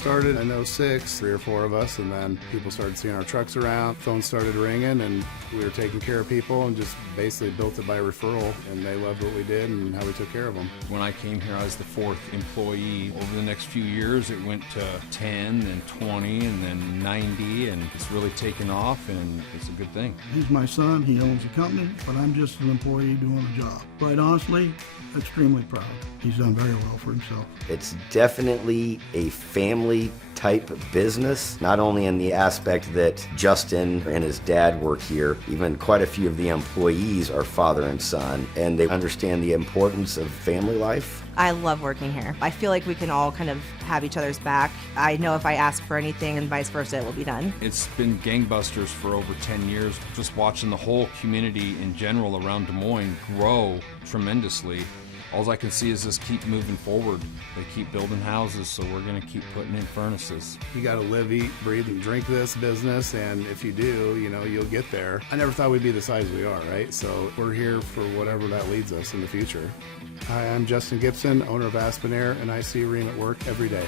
started in '06, 3 or 4 of us, and then people started seeing our trucks around, phones started ringing, and we were taking care of people and just basically built it by referral, and they loved what we did and how we took care of them. When I came here, I was the 4th employee. Over the next few years, it went to 10, then 20, and then 90, and it's really taken off, and it's a good thing. He's my son, he owns the company, but I'm just an employee doing the job. Quite honestly, extremely proud. He's done very well for himself. It's definitely a family type business, not only in the aspect that Justin and his dad work here, even quite a few of the employees are father and son, and they understand the importance of family life. I love working here. I feel like we can all kind of have each other's back. I know if I ask for anything and vice versa, it will be done. It's been gangbusters for over 10 years, just watching the whole community in general around Des Moines grow tremendously. All I can see is just keep moving forward. They keep building houses, so we're going to keep putting in furnaces. You got to live, eat, breathe, and drink this business, and if you do, you'll get there. I never thought we'd be the size we are, right? So we're here for whatever that leads us in the future. Hi, I'm Justin Gibson, owner of Aspen Aire, and I see Rheem at work every day.